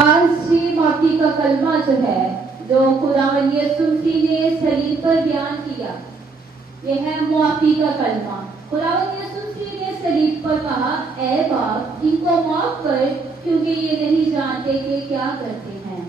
आज ये माफी का कलमा जो है, जो खुदावंद यीशु मसीह ने सलीब पर बयान किया, यह है माफी का कलमा। खुदावंद यीशु मसीह ने सलीब पर कहा, ऐ बाप, इनको माफ कर, क्योंकि ये नहीं जानते कि क्या करते हैं।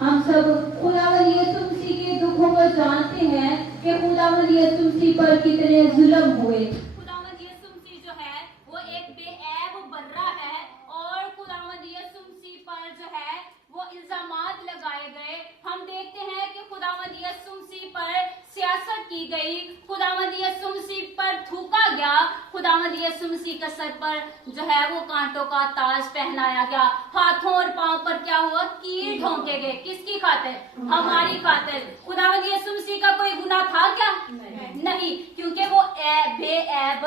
हम सब खुदावंद यीशु मसीह के दुखों को जानते हैं कि खुदावंद यीशु मसीह पर कितने जुल्म हुए। खुदावंद यीशु मसीह जो है वो एक बेऐब बर्रा है, और खुदावंद यीशु मसीह पर जो है वो इल्जामात लगाए गए। हम देखते हैं कि खुदावंद यीशु मसीह पर सियासत की गई, खुदावंद यीशु मसीह पर थूका गया, खुदावंद यीशु मसीह के सर पर जो है वो कांटों का ताज पहनाया गया, हाथों और पांव पर क्या हुआ, कील ठोंके गए। किसकी खातिर? हमारी खातिर। खुदावंद यीशु मसीह का कोई गुनाह था क्या? नहीं, क्योंकि वो बेऐब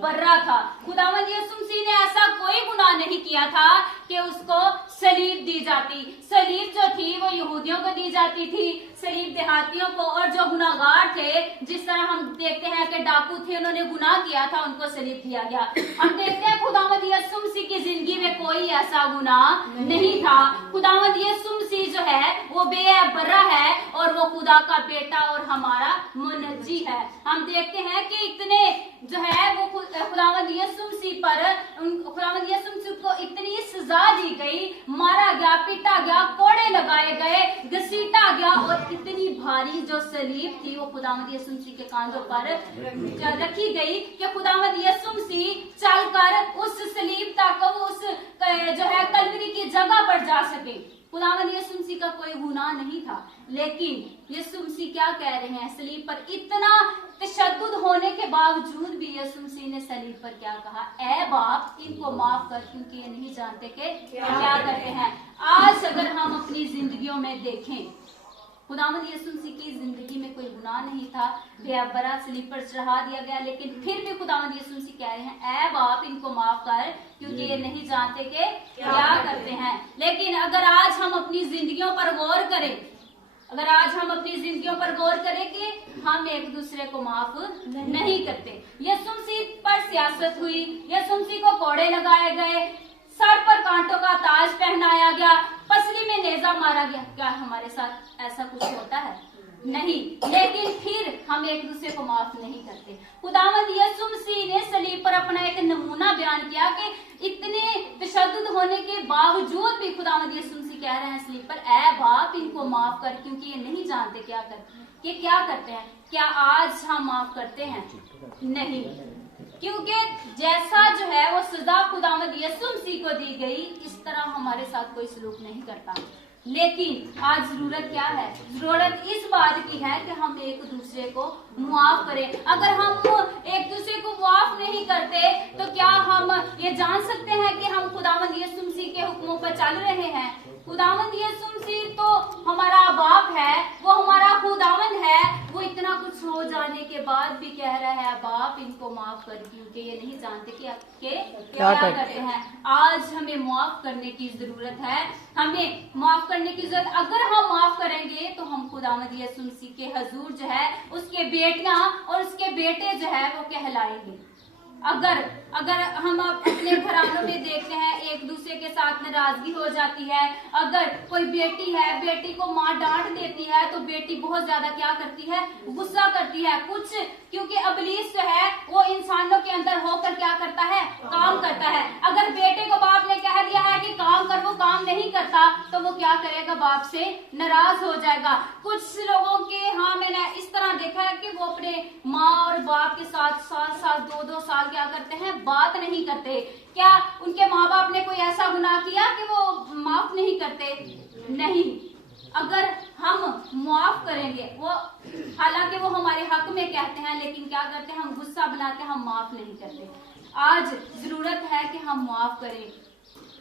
बर्रा था। खुदावंद यीशु मसीह ने ऐसा कोई गुनाह नहीं किया था कि उसको सलीब दी जाती। सलीब जो थी वो यहूदियों को दी जाती थी, सलीब देहातियों को, और जो गुनाहगार थे, जिस तरह हम देखते हैं कि डाकू थे, उन्होंने गुनाह किया था, उनको सलीब दिया गया। हम देखते हैं खुदावंद यीशु मसीह की जिंदगी में कोई ऐसा गुनाह नहीं था। खुदावंद यीशु मसीह जो है वो बेऐब बर्रा है, और वो खुदा का बेटा और हमारा मुनज्जी है। हम देखते हैं कि इतने जो है वो खुदावंद यीशु मसीह पर, खुदावंद यीशु मसीह को इतनी सजा दी गई, मारा गया, पीटा गया, कोड़े लगाए गए, घसीटा गया, और इतनी भारी जो सलीब थी वो खुदावंद यीशु मसीह के कांधों पर रखी गई कि खुदावंद यीशु मसीह चलकर उस सलीब तक, उस जो है कलवरी की जगह पर जा सके। खुदावंद यीशु मसीह का कोई गुनाह नहीं था, लेकिन यीशु मसीह क्या कह रहे हैं, सलीब पर इतना तशद्दुद होने के बावजूद भी यीशु मसीह ने सलीब पर क्या कहा, ऐ बाप, इनको माफ कर, क्योंकि ये नहीं जानते कि क्या करते हैं। आज अगर हम अपनी जिंदगियों में देखें, खुदावंद यीशु मसीह की जिंदगी में कोई गुनाह नहीं था, बेऐब बर्रा सलीब पर चढ़ा दिया गया, लेकिन फिर भी खुदावंद यीशु मसीह कह रहे हैं, ऐ बाप, इनको माफ कर, क्योंकि ये नहीं जानते कि क्या करते हैं। लेकिन अगर आज हम अपनी जिंदगियों पर गौर करें, अगर आज हम अपनी जिंदगियों पर गौर करें कि हम एक दूसरे को माफ नहीं करते। यीशु मसीह पर सियासत हुई, यीशु मसीह को कोड़े लगाए गए, सर पर कांटों का ताज पहनाया गया, पसली में नेजा मारा गया। क्या हमारे साथ ऐसा कुछ होता है? नहीं, लेकिन फिर हम एक दूसरे को माफ नहीं करते। खुदावंद यीशु मसीह ने सलीब पर अपना एक नमूना बयान किया कि इतने तशद्दुद होने के बावजूद भी खुदावंद यीशु मसीह कह रहे हैं सलीब पर, ऐ बाप, इनको माफ कर, क्योंकि ये नहीं जानते क्या करते हैं। क्या आज हम माफ करते हैं? नहीं, क्योंकि जैसा जो है वो सजा खुदावंद यीशु मसीह को दी गई, इस तरह हमारे साथ कोई सलूक नहीं करता। लेकिन आज जरूरत क्या है? जरूरत इस बात की है कि हम एक दूसरे को माफ करें। अगर हम एक दूसरे को माफ नहीं करते तो क्या हम ये जान सकते हैं कि हम खुदावंद यीशु मसीह के हुक्मों पर चल रहे हैं? खुदावंद यीशु मसीह तो हमारा बाप है, वो हमारा खुदावंद है, वो इतना कुछ हो जाने के बाद भी कह रहा है, बाप, इनको माफ कर, क्योंकि ये नहीं जानते कि क्या करते हैं। आज हमें माफ करने की जरूरत है, हमें माफ करने की जरूरत। अगर हम माफ करेंगे तो हम खुदावंद यीशु मसीह के हजूर जो है उसके बेटियां और उसके बेटे जो है वो कहलाएंगे। अगर हम अपने घरानों में देखते हैं एक दूसरे के साथ नाराजगी हो जाती है, अगर कोई बेटी है, बेटी को माँ डांट देती है तो बेटी बहुत ज्यादा क्या करती है, गुस्सा करती है, कुछ क्योंकि इब्लीस जो है वो इंसानों के अंदर होकर क्या करता है, काम करता है। अगर बेटे को बाप ने कह दिया है कि काम कर, वो काम नहीं करता तो वो क्या करेगा, बाप से नाराज हो जाएगा। कुछ लोगों के, हाँ, मैंने इस तरह देखा है कि वो अपने माँ और बाप के साथ 7 साल 2-2 साल क्या करते हैं, बात नहीं करते। क्या उनके माँ बाप ने कोई ऐसा गुनाह किया कि वो माफ नहीं करते? नहीं। अगर हम माफ करेंगे, वो हालांकि वो हमारे हक में कहते हैं, लेकिन क्या करते हैं, हम गुस्सा बनाते हैं, हम माफ नहीं करते। आज जरूरत है कि हम माफ करें।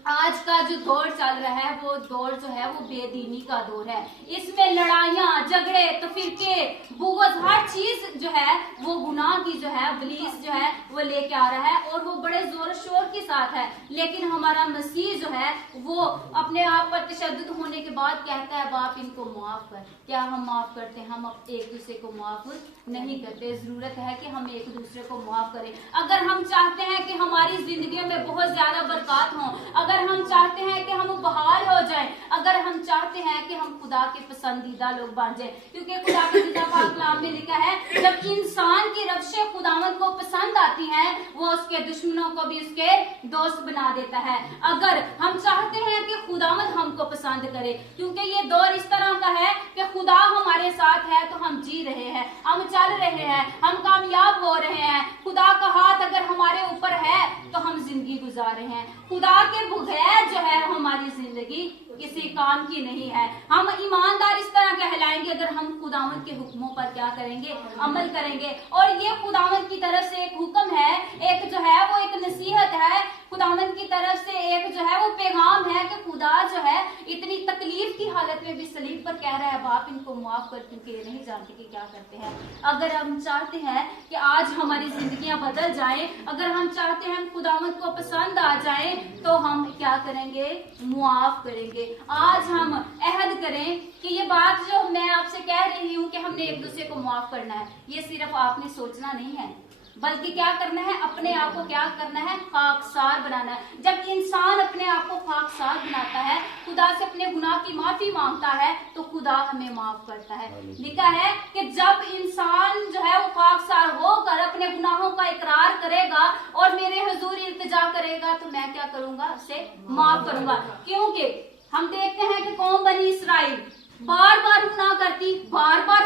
आज का जो दौर चल रहा है वो दौर जो है वो बेदीनी का दौर है। इसमें लड़ाइयाँ, झगड़े, तफरीके, बुग़्ज़, हर चीज जो है वो गुनाह की जो है इब्लीस जो है वो लेके आ रहा है, और वो बड़े जोर शोर के साथ है। लेकिन हमारा मसीह जो है वो अपने आप पर तशद्दुद होने के बाद कहता है, बाप, इनको माफ कर। क्या हम माफ करते हैं? हम एक दूसरे को माफ नहीं करते। जरूरत है कि हम एक दूसरे को माफ करें। अगर हम चाहते हैं कि हमारी जिंदगियों में बहुत ज्यादा मुलाकात हो, अगर हम चाहते हैं कि हम बहाल हो जाएं, अगर हम चाहते हैं कि हम खुदा के पसंदीदा लोग बन जाएं, क्योंकि खुदा के पाक कलाम में लिखा है जब इंसान की रफ्शें खुदावंद को पसंद आती हैं वो उसके दुश्मनों को भी उसके दोस्त बना देता है। अगर हम चाहते हैं कि खुदावंद हमको पसंद करे, क्योंकि ये दौर इस तरह का है कि खुदा हमारे साथ है तो हम जी रहे हैं, हम चल रहे हैं, हम कामयाब हो रहे हैं। खुदा का हाथ अगर हमारे ऊपर है तो हम जिंदगी गुजार रहे हैं। खुदा के बगैर जो है हमारी जिंदगी किसी काम की नहीं है। हम ईमानदार इस तरह कहलाएंगे अगर हम खुदावंद के हुक्मों पर क्या करेंगे, अमल करेंगे। और ये खुदावंद की तरफ से एक हुक्म है, एक जो है वो एक नसीहत है, खुदावंद की तरफ से एक जो है वो पैगाम है कि खुदा जो है इतनी तकलीफ की हालत में भी सलीब पर कह रहा है बाप इनको माफ कर, क्योंकि ये नहीं जानते कि क्या करते हैं। अगर हम चाहते हैं कि आज हमारी जिंदगियां बदल जाएं, अगर हम चाहते हैं हम खुदावंद को पसंद आ जाएं, तो हम क्या करेंगे, मुआफ करेंगे। आज हम अहद करें कि ये बात जो मैं आपसे कह रही हूँ कि हमने एक दूसरे को माफ करना है, ये सिर्फ आपने सोचना नहीं है, बल्कि क्या करना है, अपने आप को क्या करना है, खाकसार बनाना है। जब इंसान अपने आप को खाकसार बनाता है, खुदा से अपने गुनाह की माफी मांगता है, तो खुदा हमें माफ करता है। लिखा है कि जब इंसान जो है वो खाकसार होकर अपने गुनाहों का इकरार करेगा और मेरे हुजूर इल्तिजा करेगा तो मैं क्या करूंगा, उसे माफ करूंगा। क्योंकि हम देखते हैं कि कौम बनी इसराइल बार बार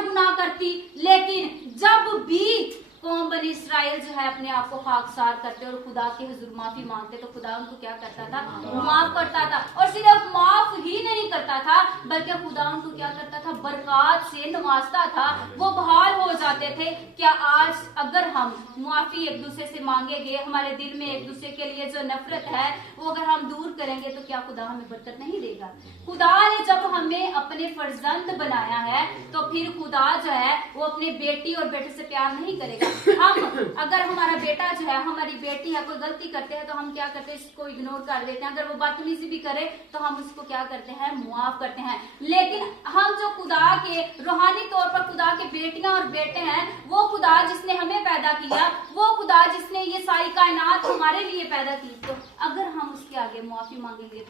गुनाह करती, लेकिन जब भी कौम बनी इसराइल जो है अपने आप को खाकसार करते और खुदा के हुजूर माफी मांगते तो खुदा उनको क्या करता था, माफ करता था। और सिर्फ माफ ही नहीं करता था बल्कि खुदा उनको क्या करता था, बरकत से नवाजता था, वो बहाल हो जाते थे। क्या आज अगर हम माफी एक दूसरे से मांगेंगे, हमारे दिल में एक दूसरे के लिए जो नफरत है वो अगर हम दूर करेंगे तो क्या खुदा हमें बरकत नहीं देगा? खुदा ने जब हमें अपने फर्जंद बनाया है तो फिर खुदा जो है वो अपने बेटी और बेटे से प्यार नहीं करेगा। हम अगर हमारा बेटा जो है, हमारी बेटी है, कोई गलती करते हैं तो हम क्या करते हैं, इसको इग्नोर कर देते हैं। अगर वो बदतमीजी भी करे तो हम उसको क्या करते हैं, मुआफ करते हैं। लेकिन हम जो खुदा के रूहानी तौर पर खुदा के बेटियां और बेटे हैं, वो खुदा जिसने हमें पैदा किया, वो खुदा जिसने ये सारी कायनात हमारे लिए पैदा की, तो अगर हम उसके आगे मुआफी मांगेंगे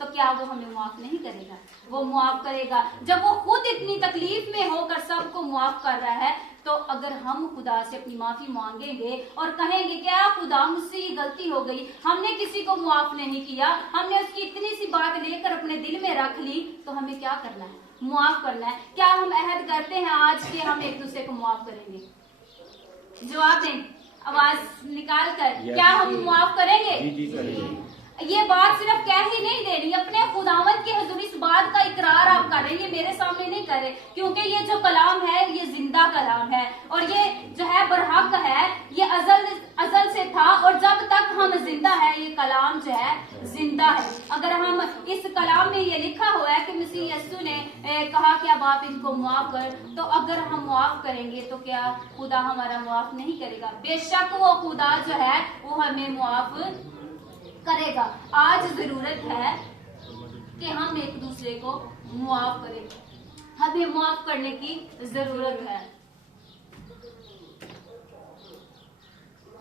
तो क्या वो हमें माफ नहीं करेगा? वो माफ करेगा। जब वो खुद इतनी तकलीफ में होकर सबको माफ कर रहा है, तो अगर हम खुदा से अपनी माफी मांगेंगे और कहेंगे क्या खुदा मुझसे ये गलती हो गई, हमने किसी को माफ नहीं किया, हमने उसकी इतनी सी बात लेकर अपने दिल में रख ली, तो हमें क्या करना है, माफ करना है। क्या हम अहद करते हैं आज के हम एक दूसरे को माफ करेंगे? जवाब दें आवाज निकाल कर, क्या हम माफ करेंगे? ये बात सिर्फ कह ही नहीं दे रही, अपने खुदावंद के हुजूर इस बात का इकरार आप कर रहे हैं, ये मेरे सामने नहीं कर रहे, क्योंकि ये जो कलाम है ये जिंदा कलाम है और ये जो है बरहक है, ये अजल से था और जब तक हम जिंदा है ये कलाम जो है जिंदा है। अगर हम इस कलाम में ये लिखा हुआ है कि मसीह यीशु ने कहा कि अब आप इनको मुआफ कर, तो अगर हम मुआफ करेंगे तो क्या खुदा हमारा मुआफ नहीं करेगा? बेशक वो खुदा जो है वो हमें मुआफ करेगा। आज जरूरत है कि हम एक दूसरे को मुआफ करें, हमें मुआफ करने की जरूरत है।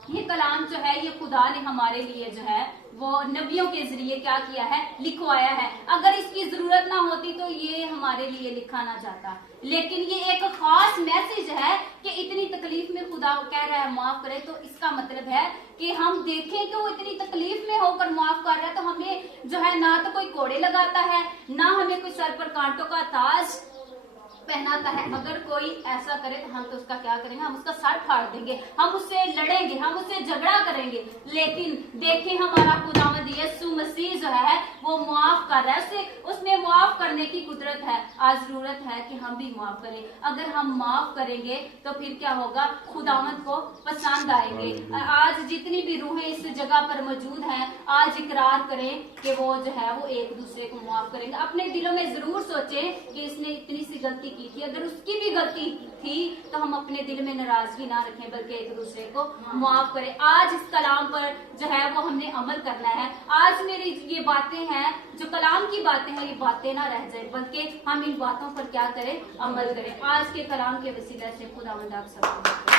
ये कलाम जो है ये खुदा ने हमारे लिए जो है वो नबियों के जरिए क्या किया है, लिखवाया है। अगर इसकी जरूरत ना होती तो ये हमारे लिए लिखा ना जाता, लेकिन ये एक खास मैसेज है कि इतनी तकलीफ में खुदा कह रहा है माफ करे, तो इसका मतलब है कि हम देखें कि वो इतनी तकलीफ में होकर माफ कर रहा है, तो हमें जो है ना तो कोई कोड़े लगाता है, ना हमें कोई सर पर कांटों का ताज पहनाता है। अगर कोई ऐसा करे तो हम तो उसका क्या करेंगे, हम उसका सर फाड़ देंगे, हम उससे लड़ेंगे, हम उससे झगड़ा करेंगे। लेकिन देखें हमारा खुदावंद यीशु मसीह जो है वो माफ कर रहा है, उसमें माफ करने की कुदरत है। आज जरूरत है कि हम भी माफ करें। अगर हम माफ करेंगे तो फिर क्या होगा, खुदावंद को पसंद आएंगे। आज जितनी भी रूहें इस जगह पर मौजूद हैं, आज इकरार करें कि वो जो है वो एक दूसरे को माफ करेंगे। अपने दिलों में जरूर सोचें कि इसने इतनी सी गलती की थी, अगर उसकी भी गलती थी तो हम अपने दिल में नाराजगी ना रखें बल्कि एक दूसरे को माफ करें। आज इस कलाम पर जो है वो हमने अमल करना है। आज मेरी ये बातें हैं, जो कलाम की बातें हैं, ये बातें ना रह जाए बल्कि हम इन बातों पर क्या करें, अमल करें। आज के कलाम के वसीले से खुदावंद आप सबको